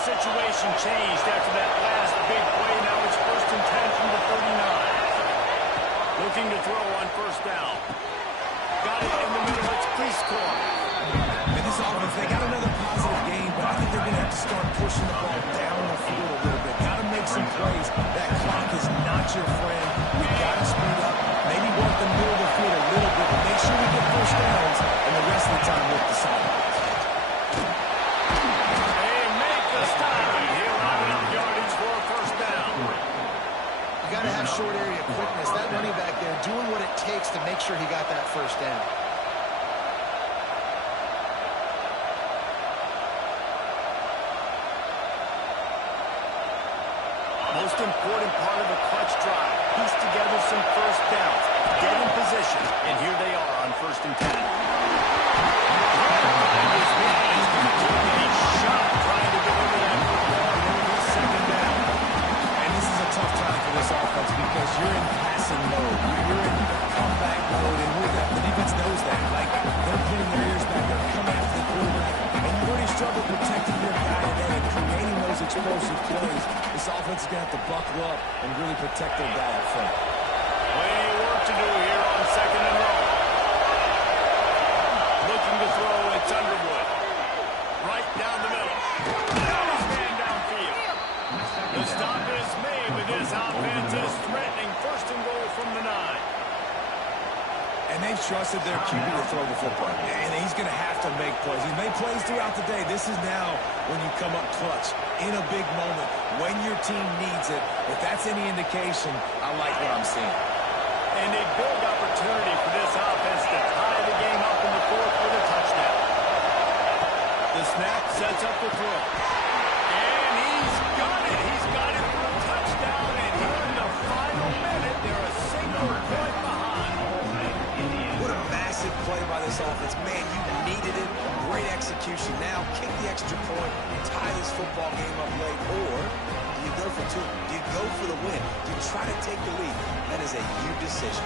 Situation changed after that last big play. Now it's 1st and 10 from the 39. Looking to throw on first down. Got it in the middle. It's Cleescore. And this offense, they got another positive game, but I think they're going to have to start pushing the ball down the field a little bit. Got to make some plays. That clock is not your friend. We got to speed up. Maybe work the middle of the field a little bit, but make sure we get first downs, and the rest of the time work the sidelines. You got to have short area quickness. That running back there doing what it takes to make sure he got that first down. Most important part of a clutch drive. Piece together some first downs. Get in position. And here they are on 1st and 10. He's shot trying to get over that football. And it's 2nd down. And this is a tough time for this offense because you're in passing mode. You're in comeback mode, and the defense knows that. Like, they're putting their ears back. They're coming after the quarterback. And you already struggle protecting your guy today and creating those explosive plays. This offense is going to have to buckle up and really protect their guy up front. Plenty of work to do here on 2nd and long. Looking to throw, it's Underwood. Right down the middle. Got his man downfield. The stop is made, but this offense is threatening 1st and goal from the 9. And they've always trusted their QB to throw the football, and he's going to have to make plays. He's made plays throughout the day. This is now when you come up clutch in a big moment when your team needs it. If that's any indication, I like what I'm seeing. And a big opportunity for this offense to tie the game up in the fourth with a touchdown. The snap sets up the throw. And he's got it. He's got it for a touchdown. And here in the final minute, they're a single point behind. What a massive play by this offense. Man, you needed it. Great execution. Now kick the extra point, tie this football game up late, or do you go for two? Do you go for the win? Do you try to take the lead? That is a you decision.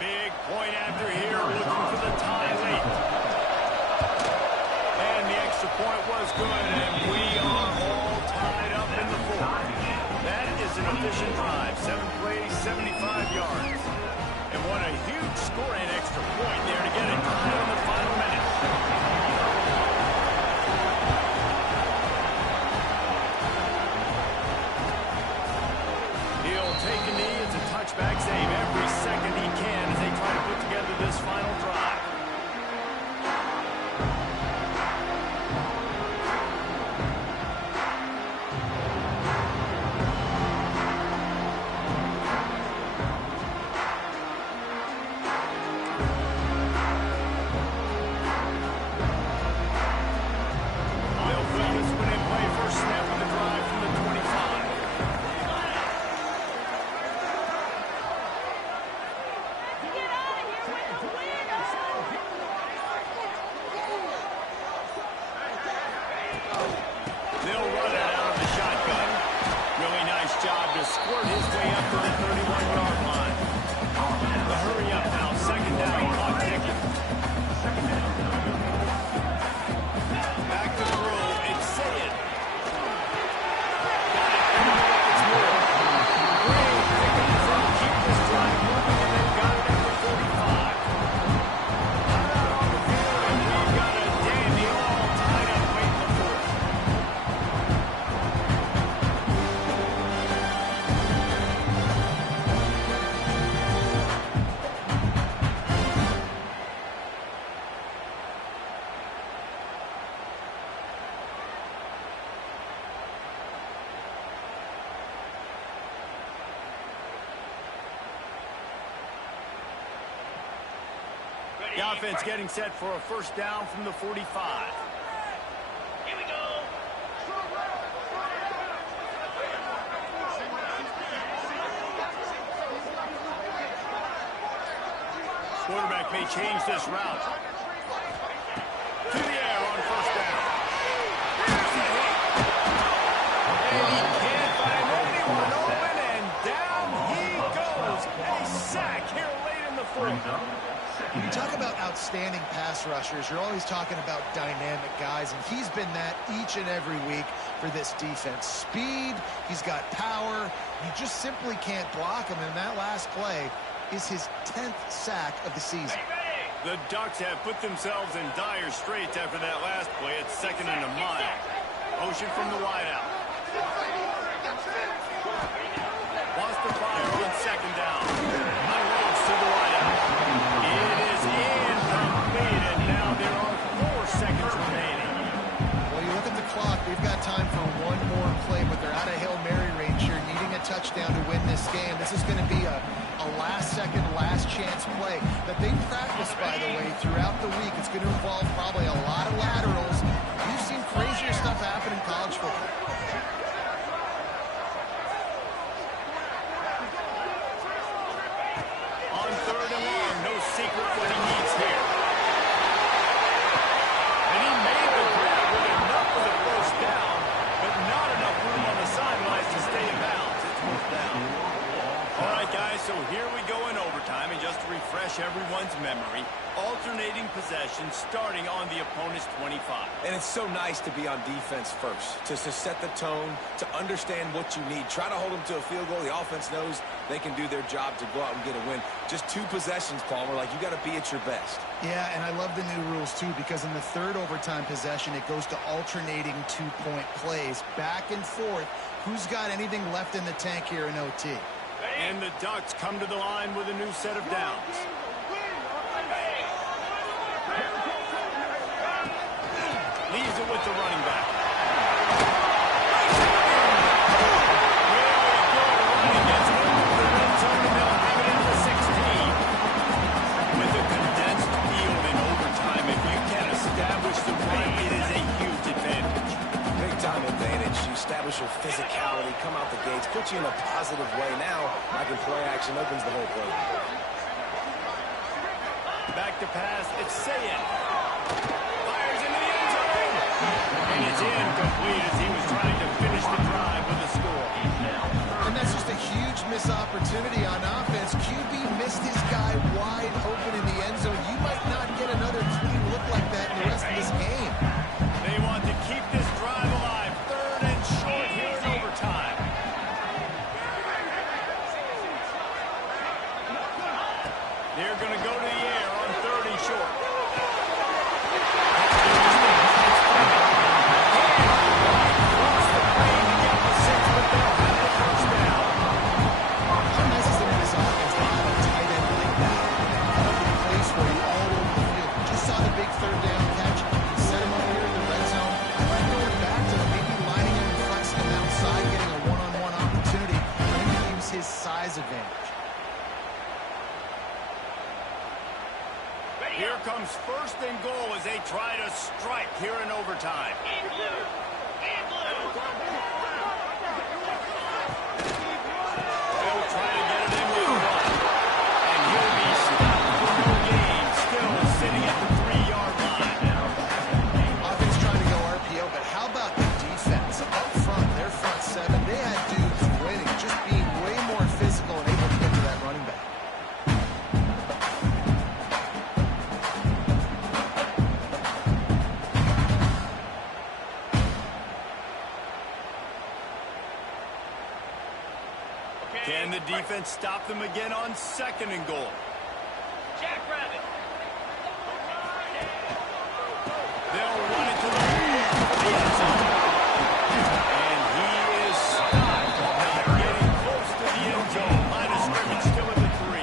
Big point after here, looking for the tie late. And the extra point was good, and we are all tied up in the fourth. That is an efficient drive. 7 plays, 75 yards. And what a huge scoring extra point there to get it tied in the final minute. He'll take a knee. It's a touchback save every second he can as they try to put together this final drive. They'll put this one in play. First snap of the drive from the 25. They'll run it out of the shotgun. Really nice job to squirt his way up to the 31-yard line. The hurry up now, second down, clock ticking. Back to throw, it's Sayed. Got it, it's Moore. Green picking it up, keep this drive moving, and they've got it at the 45. Out on the field, and we've got a dandy all tied up late in the fourth. The offense getting set for a first down from the 45. Here we go. Quarterback may change this route. To the air on first down. Here's the hit. And he can't find anyone open, and down he goes. A sack here late in the fourth. When you talk about outstanding pass rushers, you're always talking about dynamic guys, and he's been that each and every week for this defense. Speed, he's got power. You just simply can't block him, and that last play is his 10th sack of the season. The Ducks have put themselves in dire straits after that last play. It's second and a mile. Motion from the wideout. Wants to fire on second down. Unloads to the wideout. It is incomplete, and now there are 4 seconds remaining. Well, you look at the clock, we've got time for one more play, but they're out of Hail Mary range here, needing a touchdown to win this game. This is going to be a last-second, last-chance play that they practice, by the way, throughout the week. It's going to involve probably a lot of laterals. You've seen crazier stuff happen in college football. On third and long, no secret what he needs here. And he made the grab with enough for the first down, but not enough room on the sidelines to stay in bounds. It's fourth down. All right, guys, so here we go in overtime, and just to refresh everyone's memory, alternating possession starting on the opponent's 25. And it's so nice to be on defense first, to set the tone, to understand what you need. Try to hold them to a field goal. The offense knows they can do their job to go out and get a win. Just 2 possessions, Palmer, like you got to be at your best. Yeah, and I love the new rules, too, because in the third overtime possession, it goes to alternating 2-point plays, back and forth. Who's got anything left in the tank here in OT? And the Ducks come to the line with a new set of downs. Leaves it with the running back. Really good running gets moved to the red zone, and they'll have it into the 16. With a condensed field in overtime, if you can establish the run, it is a huge advantage. Big time advantage. You establish your physicality, come out the gates, put you in a positive way. Now, I can play action, opens the whole play. Back to pass, it's Sayin. Fires into the end zone. And it's incomplete as he was trying to finish the drive with a score. And that's just a huge missed opportunity on offense. QB missed his guy wide open in the end zone. You might not get another clean look like that in the rest of this game. They want to keep this drive alive. 3rd and short here in overtime. They're going to go to the air on 3rd and short. How nice is it in this offense to have a tight end like that? He plays for you all over the field. Just saw the big 3rd down catch. He set him up here in the red zone. I might go back to maybe lining him and flexing him outside, getting a one-on-one opportunity. Let him use his size advantage. Here comes 1st and goal as they try to strike here in overtime. They'll try to get it in with a run. And he'll be stopped for no gain, still sitting at the 3-yard line. Offense trying to go RPO, but how about the defense? Up front, their front 7, they had dudes winning, just being way more physical and able to get to that running back. Can the defense stop them again on 2nd and goal? Jackrabbit. They'll run it to the end zone. And he is stopped. Not getting close to the end zone. Line of scrimmage still at the 3.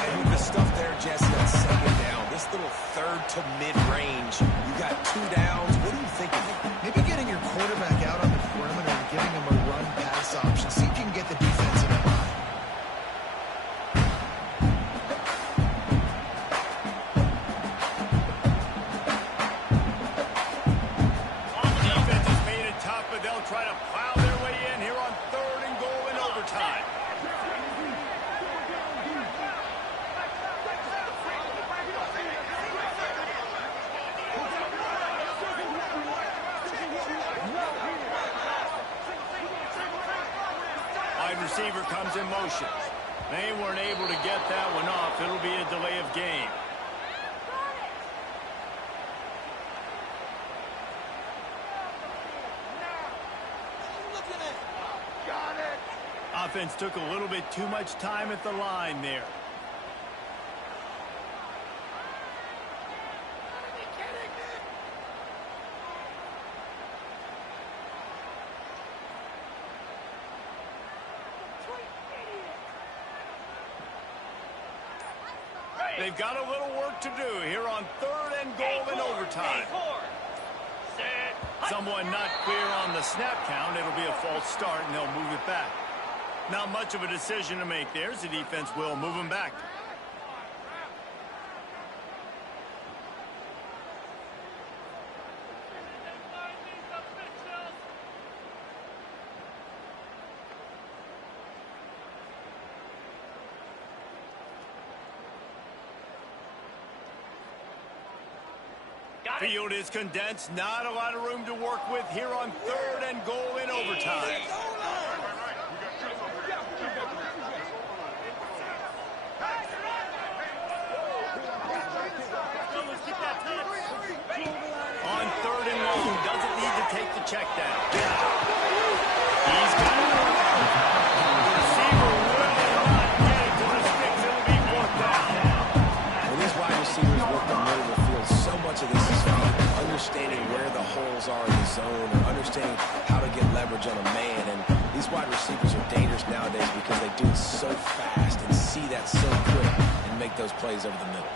And with the stuff there, Jesse, on 2nd down, this little 3rd to mid-range, you got 2 downs. What are you thinking? Maybe getting your quarterback out on the perimeter and giving him a run-pass option. See if you can get the defense in a line. Defense has made it tough, but they'll try to plow their way in here on 3rd and goal in overtime. Wide receiver comes in motion. They weren't able to get that one off. It'll be a delay of game. Offense took a little bit too much time at the line there. They've got a little work to do here on 3rd and goal in overtime. Someone not clear on the snap count. It'll be a false start, and they'll move it back. Not much of a decision to make there, as the defense will move them back. Field is condensed. Not a lot of room to work with here on 3rd and goal in overtime. so fast and see that so quick and make those plays over the middle.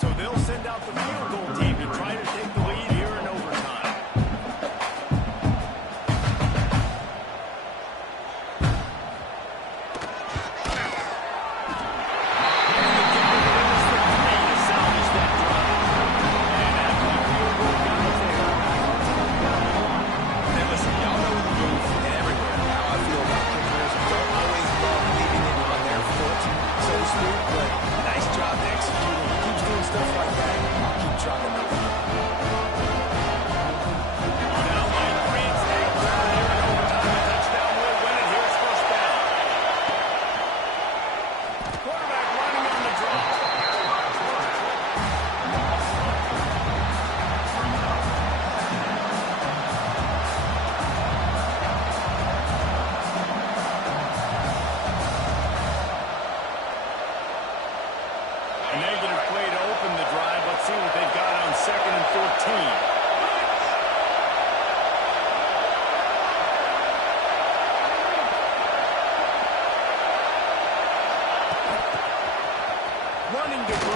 So they'll send out the field goal team to try to take the lead here in overtime. Stuff like that, keep trying to running to